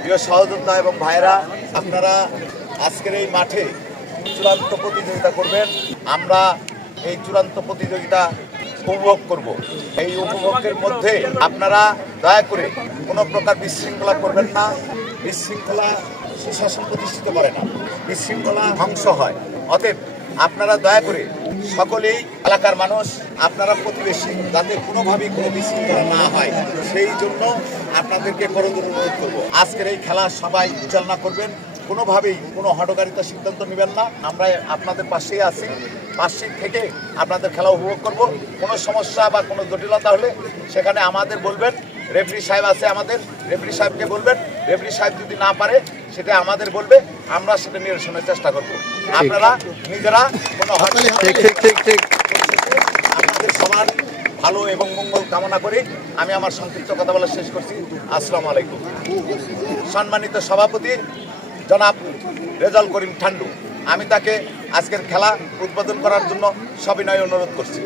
প্রিয় সহযোদ্ধা এবং ভাইরা, আপনারা আজকের এই মাঠে চূড়ান্ত প্রতিযোগিতা করবেন। আমরা এই চূড়ান্ত প্রতিযোগিতা উপভোগ করব। এই উপভোগের মধ্যে আপনারা দয়া করে কোনো প্রকার বিশৃঙ্খলা করবেন না। বিশৃঙ্খলা সুশাসন প্রতিষ্ঠিত করে না, বিশৃঙ্খলা ধ্বংস হয়। অতএব আপনারা দয়া করে সকলেই, এলাকার মানুষ, আপনারা প্রতিবেশী, যাতে কোনোভাবেই কোনো বিশৃঙ্খলা না হয় সেই জন্য আপনাদেরকে করজোড়ে অনুরোধ করবো। আজকের এই খেলা সবাই পরিচালনা করবেন, কোনোভাবেই কোনো হঠকারিতার সিদ্ধান্ত নেবেন না। আমরা আপনাদের পাশেই আছি, পাশে থেকে আপনাদের খেলা উপভোগ করব। কোনো সমস্যা বা কোনো জটিলতা হলে সেখানে আমাদের বলবেন। রেফারি সাহেব আছে, আমাদের রেফারি সাহেবকে বলবেন। রেফারি সাহেব যদি না পারে সেটা আমাদের বলবে, আমরা সেটা নিরসনের চেষ্টা করব। আপনারা নিজেরা কোনো আপনাদের সবার ভালো এবং মঙ্গল কামনা করে আমি আমার সংক্ষিপ্ত কথা বলা শেষ করছি। আসসালামু আলাইকুম। সম্মানিত সভাপতি জনাব রেজাউল করিম ঠান্ডু, আমি তাকে আজকের খেলা উদ্বোধন করার জন্য সবিনয় অনুরোধ করছি।